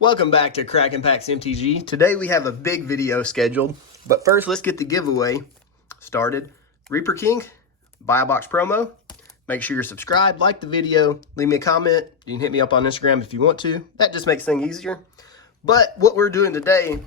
Welcome back to Crackin' Packs MTG. Today we have a big video scheduled, but first let's get the giveaway started. Reaper King, buy a box promo. Make sure you're subscribed, like the video, leave me a comment. You can hit me up on Instagram if you want to. That just makes things easier. But what we're doing today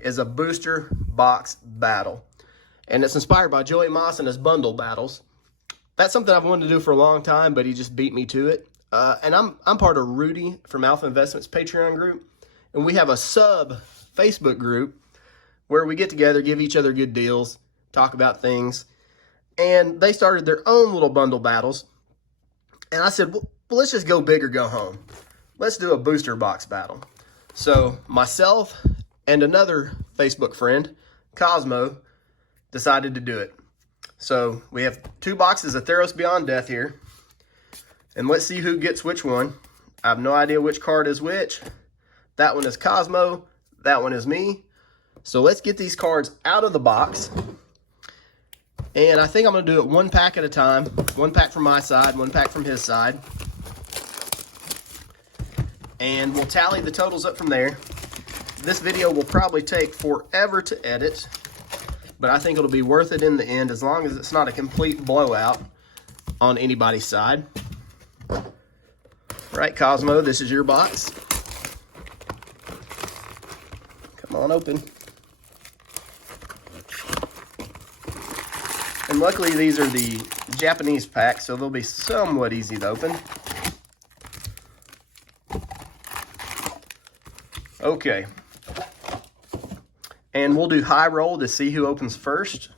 is a booster box battle. And it's inspired by Joey Moss and his bundle battles. That's something I've wanted to do for a long time, but he just beat me to it. And I'm part of Rudy from Alpha Investments Patreon group. And we have a sub Facebook group where we get together, give each other good deals, talk about things. And they started their own little bundle battles. And I said, well, let's just go big or go home. Let's do a booster box battle. So myself and another Facebook friend, Cosmo, decided to do it. So we have 2 boxes of Theros Beyond Death here. And let's see who gets which one. I have no idea which card is which. That one is Cosmo. That one is me. So let's get these cards out of the box. And I think I'm going to do it 1 pack at a time. 1 pack from my side, 1 pack from his side. And we'll tally the totals up from there. This video will probably take forever to edit, but I think it'll be worth it in the end as long as it's not a complete blowout on anybody's side. All right, Cosmo, this is your box. Come on, open. And luckily these are the Japanese packs, so they'll be somewhat easy to open. Okay. And we'll do high roll to see who opens first.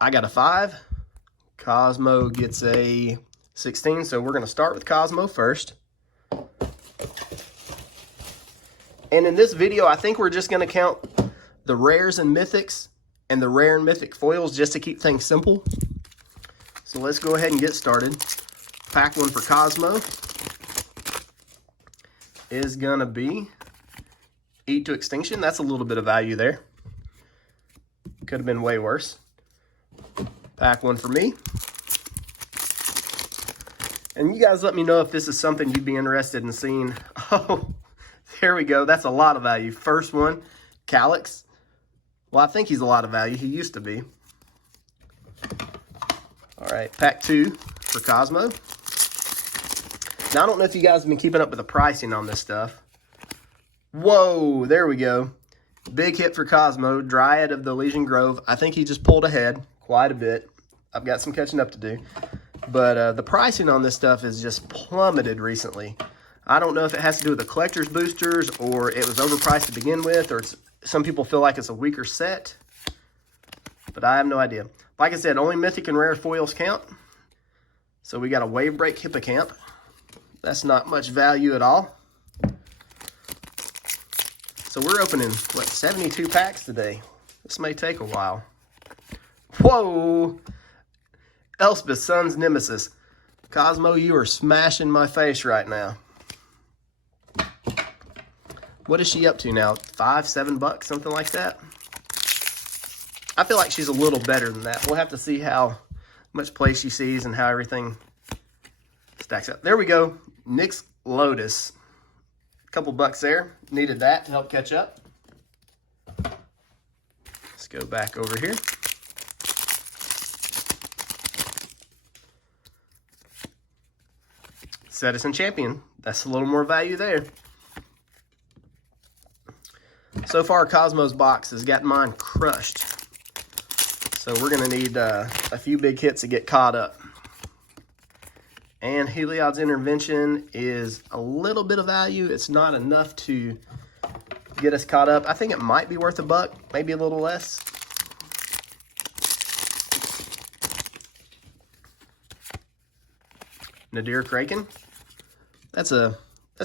I got a 5. Cosmo gets a 16, so we're going to start with Cosmo first. And in this video, I think we're just going to count the rares and mythics and the rare and mythic foils just to keep things simple. So let's go ahead and get started. Pack 1 for Cosmo is going to be Eat to Extinction. That's a little bit of value there. Could have been way worse. Pack 1 for me. And you guys let me know if this is something you'd be interested in seeing. Oh, there we go. That's a lot of value. First one, Calyx. Well, I think he's a lot of value. He used to be. All right, pack 2 for Cosmo. Now, I don't know if you guys have been keeping up with the pricing on this stuff. Whoa, there we go. Big hit for Cosmo, Dryad of the Elysian Grove. I think he just pulled ahead quite a bit. I've got some catching up to do. But the pricing on this stuff is just plummeted recently. I don't know if it has to do with the collector's boosters or it was overpriced to begin with, or some people feel like it's a weaker set. But I have no idea. Like I said, only mythic and rare foils count. So we got a Wave Break Hippocamp. That's not much value at all. So we're opening, what, 72 packs today. This may take a while. Whoa! Elspeth, Sun's Nemesis. Cosmo, you are smashing my face right now. What is she up to now? $5, $7, something like that? I feel like she's a little better than that. We'll have to see how much play she sees and how everything stacks up. There we go. Nyx Lotus. Couple bucks there. Needed that to help catch up. Let's go back over here. Citizen Champion. That's a little more value there. So far, Cosmo's box has got mine crushed. So we're going to need a few big hits to get caught up. And Heliod's Intervention is a little bit of value. It's not enough to get us caught up. I think it might be worth $1, maybe a little less. Nadir Kraken. That's a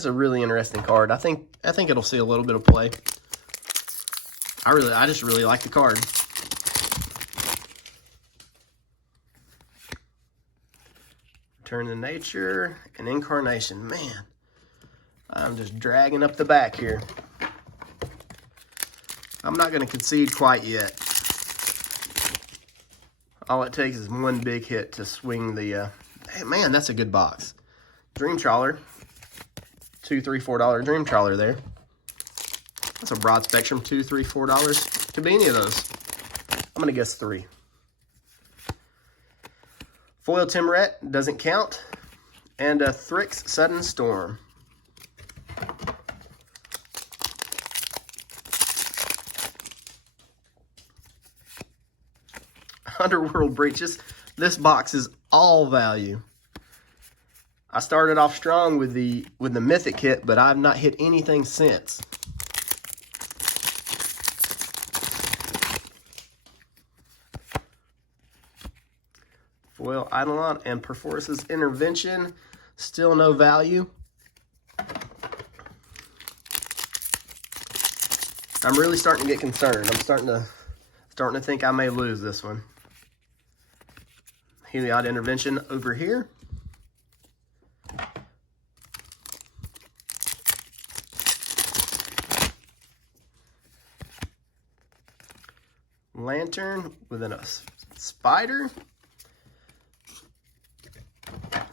really interesting card. I think it'll see a little bit of play. I just really like the card. Return to Nature and Incarnation. Man, I'm just dragging up the back here. I'm not going to concede quite yet. All it takes is 1 big hit to swing the... hey, man, that's a good box. Dream Trawler. $2, $3, $4 dream trawler there. That's a broad spectrum, $2, $3, $4. Could be any of those. I'm gonna guess 3. Foil Timuret doesn't count. And a Thrix Sudden Storm. Underworld Breaches. This box is all value. I started off strong with the Mythic hit, but I've not hit anything since. Foil Eidolon and Perforce's Intervention. Still no value. I'm really starting to get concerned. I'm starting to think I may lose this one. Heliod Intervention over here. Lantern with a spider.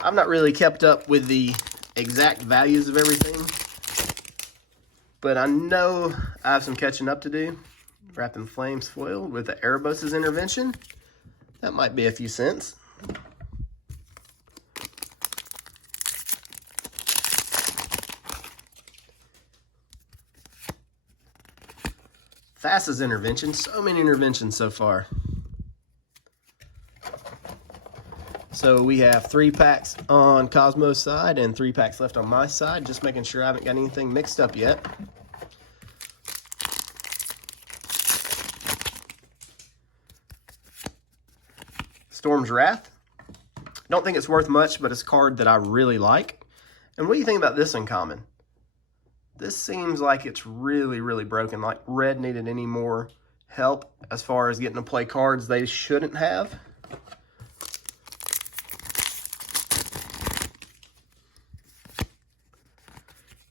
I've not really kept up with the exact values of everything, but I know I have some catching up to do. Wrapped in Flames foil with the Erebos' Intervention. That might be a few cents. Thassa's Intervention. So many interventions so far. So we have 3 packs on Cosmo's side and 3 packs left on my side. Just making sure I haven't got anything mixed up yet. Storm's Wrath. Don't think it's worth much, but it's a card that I really like. And what do you think about this uncommon? This seems like it's really, really broken. Like Red needed any more help as far as getting to play cards they shouldn't have.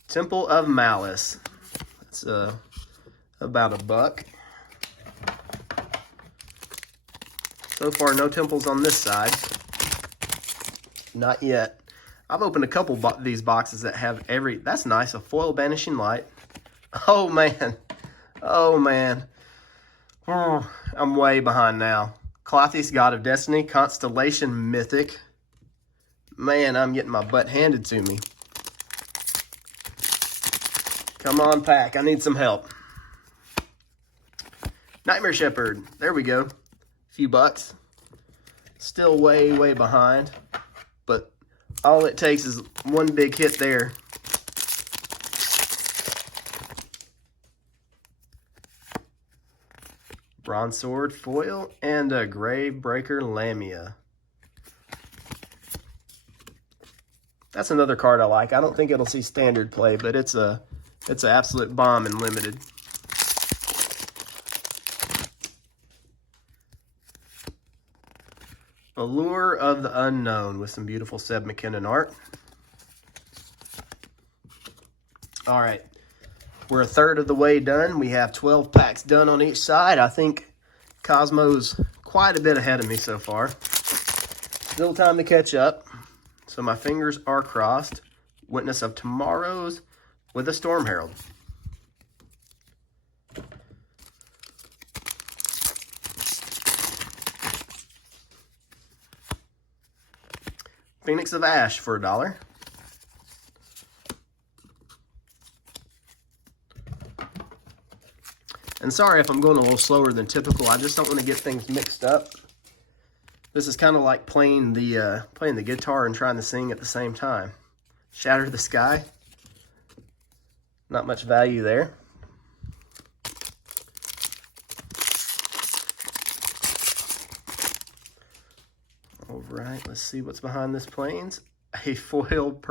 Temple of Malice. That's about $1. So far, no temples on this side. Not yet. I've opened a couple of these boxes that have every... That's nice, a foil Banishing Light. Oh, man. Oh, man. Oh, I'm way behind now. Clothius, God of Destiny, Constellation Mythic. Man, I'm getting my butt handed to me. Come on, pack. I need some help. Nightmare Shepherd. There we go. Few bucks. Still way, way behind. But all it takes is one big hit there. Bronze Sword foil and a Gravebreaker Lamia. That's another card I like. I don't think it'll see standard play, but it's an absolute bomb in limited. Allure of the Unknown with some beautiful Seb McKinnon art. All right, we're a third of the way done. We have 12 packs done on each side. I think Cosmo's quite a bit ahead of me so far. Still time to catch up, so my fingers are crossed. Witness of Tomorrow's with a Storm Herald. Phoenix of Ash for $1. And sorry if I'm going a little slower than typical. I just don't want to get things mixed up. This is kind of like playing the guitar and trying to sing at the same time. Shatter the Sky. Not much value there. All right, let's see what's behind this Plains. A foiled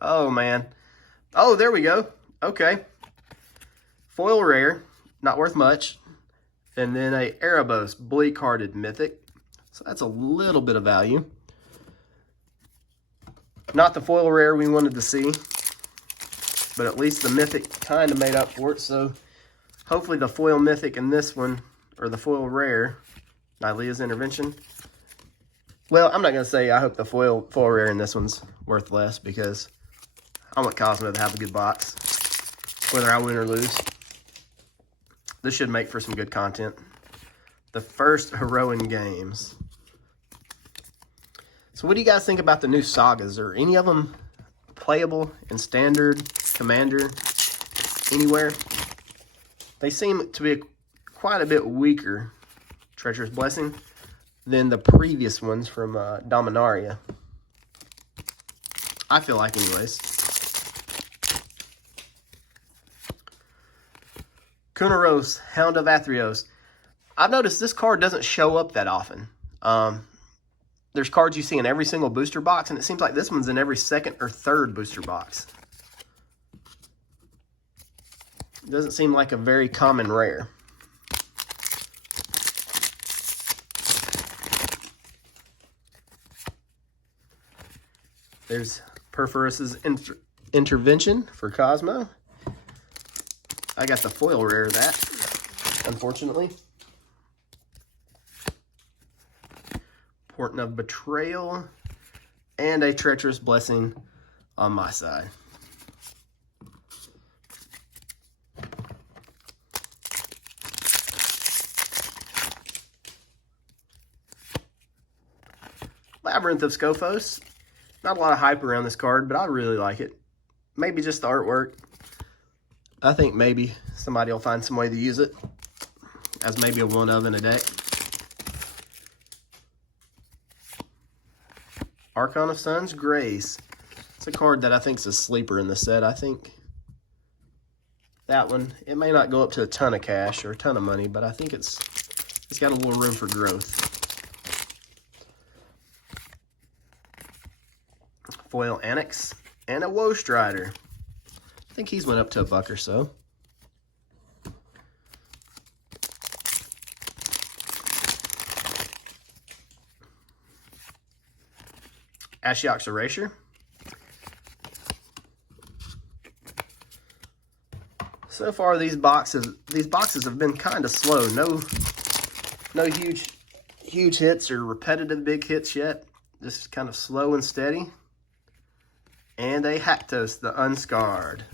oh, man. Oh, there we go. Okay. Foil rare, not worth much. And then a Erebos Bleak-Hearted Mythic. So that's a little bit of value. Not the foil rare we wanted to see, but at least the Mythic kind of made up for it. So hopefully the foil Mythic in this one, or the foil rare, Nylea's Intervention. Well, I'm not going to say I hope the foil rare in this one's worth less, because I want Cosmo to have a good box, whether I win or lose. This should make for some good content. The first Heroin Games. So what do you guys think about the new sagas? Are any of them playable in Standard, Commander, anywhere? They seem to be quite a bit weaker, Treacherous Blessing, than the previous ones from Dominaria. I feel like, anyways. Kunaros, Hound of Athreos. I've noticed this card doesn't show up that often. There's cards you see in every single booster box, and it seems like this one's in every second or third booster box. It doesn't seem like a very common rare. There's Perforus's Intervention for Cosmo. I got the foil rare of that, unfortunately. Portent of Betrayal, and a Treacherous Blessing on my side. Labyrinth of Scophos. Not a lot of hype around this card, but I really like it. Maybe just the artwork. I think maybe somebody will find some way to use it as maybe a one-of in a deck. Archon of Sun's Grace. It's a card that I think is a sleeper in the set. I think that one, it may not go up to a ton of cash or a ton of money, but I think it's got a little room for growth. Foil Annex and a Woe Strider. I think he's went up to $1 or so. Ashiok's Erasure. So far, these boxes have been kind of slow. No huge hits or repetitive big hits yet. Just kind of slow and steady. And a Haktos, the Unscarred.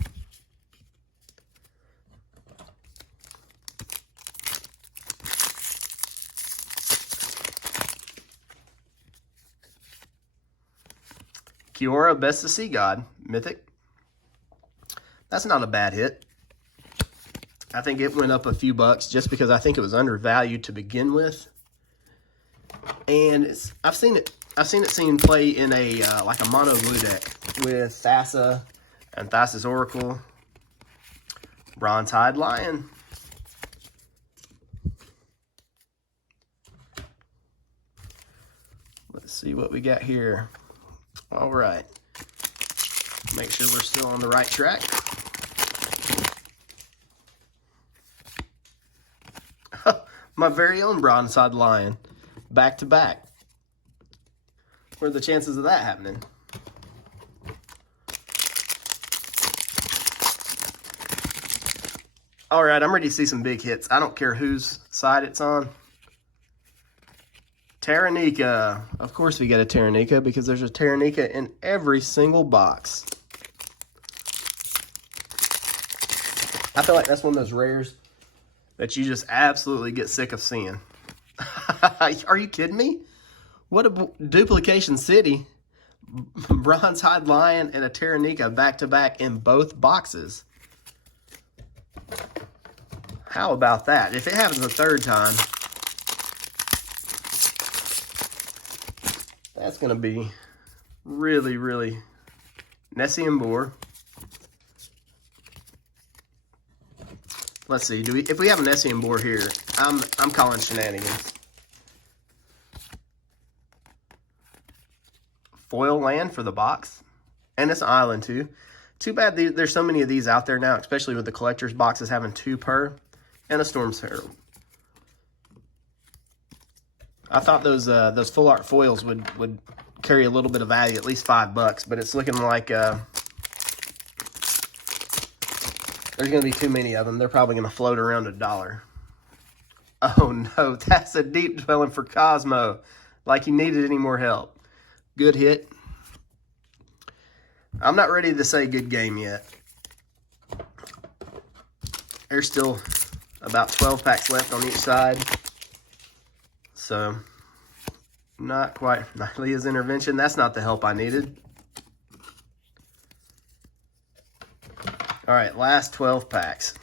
Kiora, Best of Sea God, Mythic. That's not a bad hit. I think it went up a few bucks just because I think it was undervalued to begin with. And I've seen it seen play in a like a mono blue deck with Thassa and Thassa's Oracle, Bronze-Hide Lion. Let's see what we got here. All right. Make sure we're still on the right track. My very own Bronze-Hide Lion. Back to back. What are the chances of that happening? All right, I'm ready to see some big hits. I don't care whose side it's on. Terranica. Of course we get a Terranica because there's a Terranica in every single box. I feel like that's one of those rares that you just absolutely get sick of seeing. Are you kidding me? What a duplication city. Bronze-Hide Lion and a Terranica back-to-back in both boxes. How about that? If it happens a third time, that's going to be really, really Nessian Boar. Let's see. If we have a Nessian Boar here, I'm calling shenanigans. Foil land for the box. And it's an island too. Too bad there's so many of these out there now, especially with the collector's boxes having 2 per. And a Storm's Herald. I thought those full art foils would carry a little bit of value, at least $5, but it's looking like there's going to be too many of them. They're probably going to float around $1. Oh no, that's a deep dwelling for Cosmo. Like he needed any more help. Good hit. I'm not ready to say good game yet. There's still about 12 packs left on each side. So, not quite Leah's intervention. That's not the help I needed. All right, last 12 packs.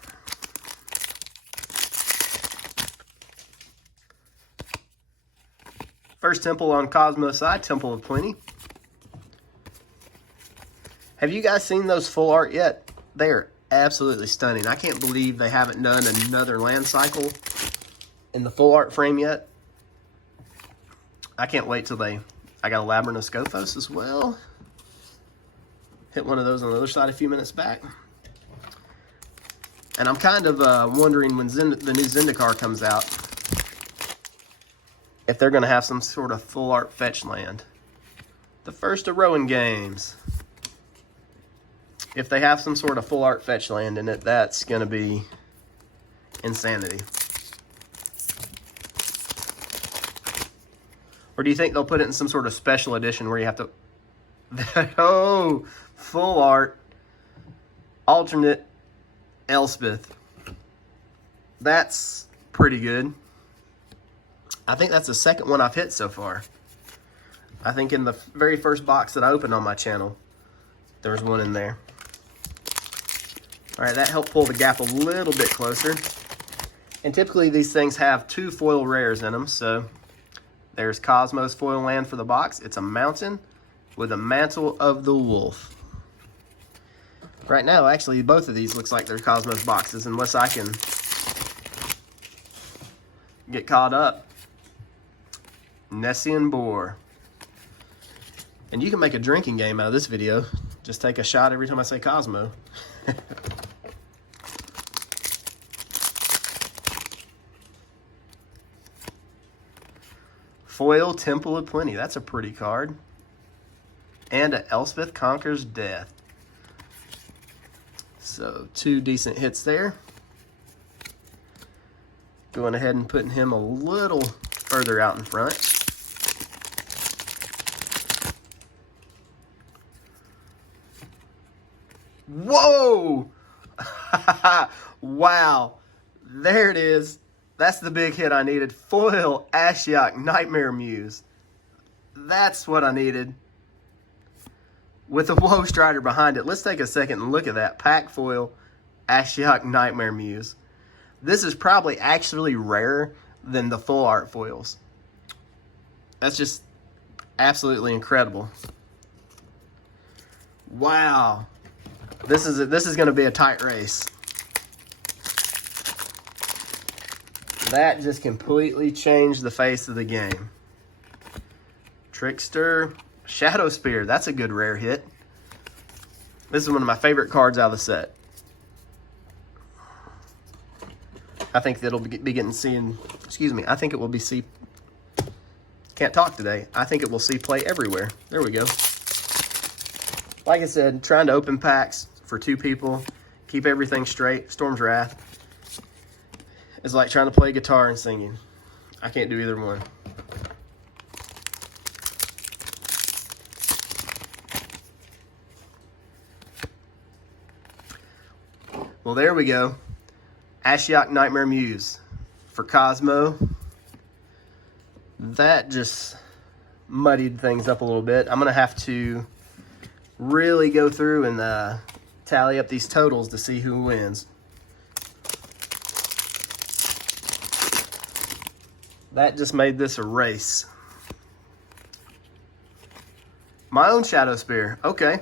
First Temple on Cosmo side, Temple of Plenty. Have you guys seen those full art yet? They are absolutely stunning. I can't believe they haven't done another land cycle in the full art frame yet. I can't wait till I got a Labyrinth of Scophos as well. Hit one of those on the other side a few minutes back. And I'm kind of wondering when the new Zendikar comes out, if they're going to have some sort of full art fetch land. The first of Rowan games. If they have some sort of full art fetch land in it, that's going to be insanity. Or do you think they'll put it in some sort of special edition where you have to... Oh, full art. Alternate Elspeth. That's pretty good. I think that's the second one I've hit so far. I think in the very first box that I opened on my channel, there was one in there. All right, that helped pull the gap a little bit closer. And typically these things have 2 foil rares in them. So there's Cosmos foil land for the box. It's a mountain with a Mantle of the Wolf. Right now, actually, both of these looks like they're Cosmos boxes, unless I can get caught up. Nessian Boar. And you can make a drinking game out of this video. Just take a shot every time I say Cosmo. Foil Temple of Plenty. That's a pretty card. And a Elspeth Conquers Death. So 2 decent hits there. Going ahead and putting him a little further out in front. Whoa! Wow. There it is. That's the big hit I needed. Foil Ashiok Nightmare Muse. That's what I needed. With a Woe Strider behind it. Let's take a second and look at that. Pack Foil Ashiok Nightmare Muse. This is probably actually rarer than the full art foils. That's just absolutely incredible. Wow. This is going to be a tight race. That just completely changed the face of the game. Trickster, Shadow Spear. That's a good rare hit. This is one of my favorite cards out of the set. I think that'll be getting seen. Excuse me. I think it will be can't talk today. I think it will see play everywhere. There we go. Like I said, trying to open packs for 2 people, keep everything straight. Storm's Wrath is like trying to play guitar and singing. I can't do either one. Well, there we go. Ashiok Nightmare Muse for Cosmo. That just muddied things up a little bit. I'm going to have to really go through and tally up these totals to see who wins. That just made this a race. My own Shadow Spear. Okay.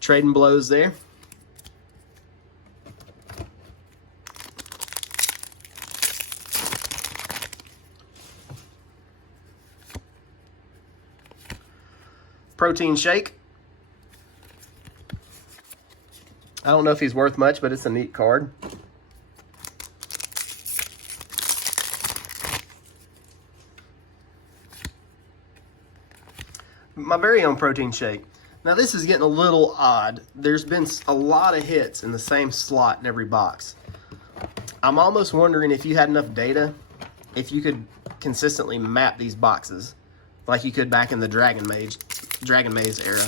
Trading blows there. Protein Shake. I don't know if he's worth much, but it's a neat card. My very own Protein Shake. Now this is getting a little odd. There's been a lot of hits in the same slot in every box. I'm almost wondering if you had enough data, if you could consistently map these boxes like you could back in the Dragon Maze era.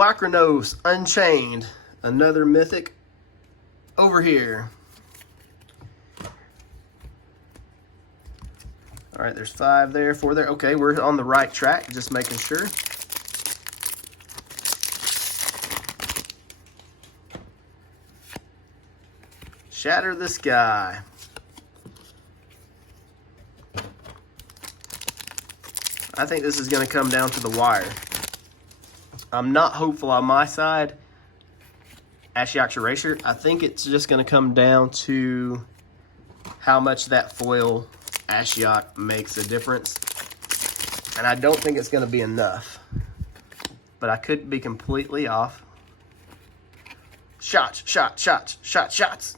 Wacranos Unchained, another mythic over here. All right, there's 5 there, 4 there. Okay, we're on the right track, just making sure. Shatter the Sky. I think this is going to come down to the wire. I'm not hopeful on my side. Ashiok's Erasure. I think it's just going to come down to how much that foil Ashiok makes a difference. And I don't think it's going to be enough. But I could be completely off. Shots, shots, shots, shots, shots.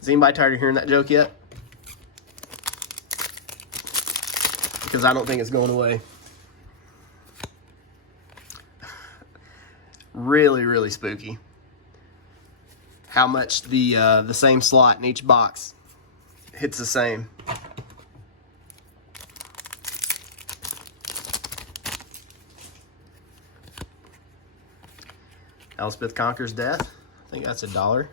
Is anybody tired of hearing that joke yet? Because I don't think it's going away. Really, really spooky. How much the same slot in each box hits the same. Elspeth Conquers Death. I think that's $1.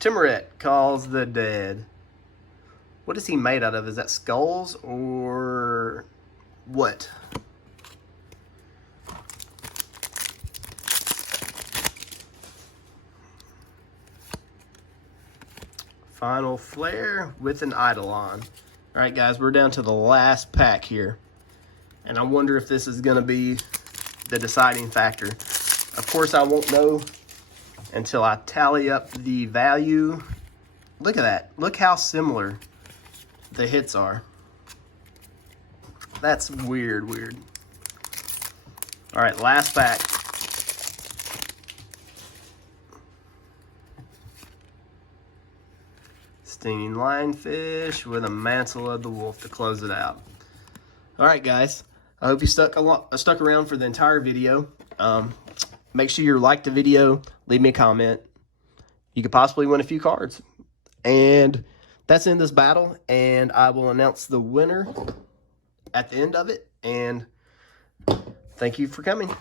Timoret Calls the Dead. What is he made out of? Is that skulls or what? Final Flare with an Eidolon. All right, guys, we're down to the last pack here. And I wonder if this is going to be the deciding factor. Of course, I won't know until I tally up the value. Look at that. Look how similar the hits are. That's weird, weird. All right, last pack. Stinging Lionfish with a Mantle of the Wolf to close it out. All right, guys. I hope you stuck around for the entire video. Make sure you like the video. Leave me a comment. You could possibly win a few cards. And that's in this battle. And I will announce the winner at the end of it. And thank you for coming.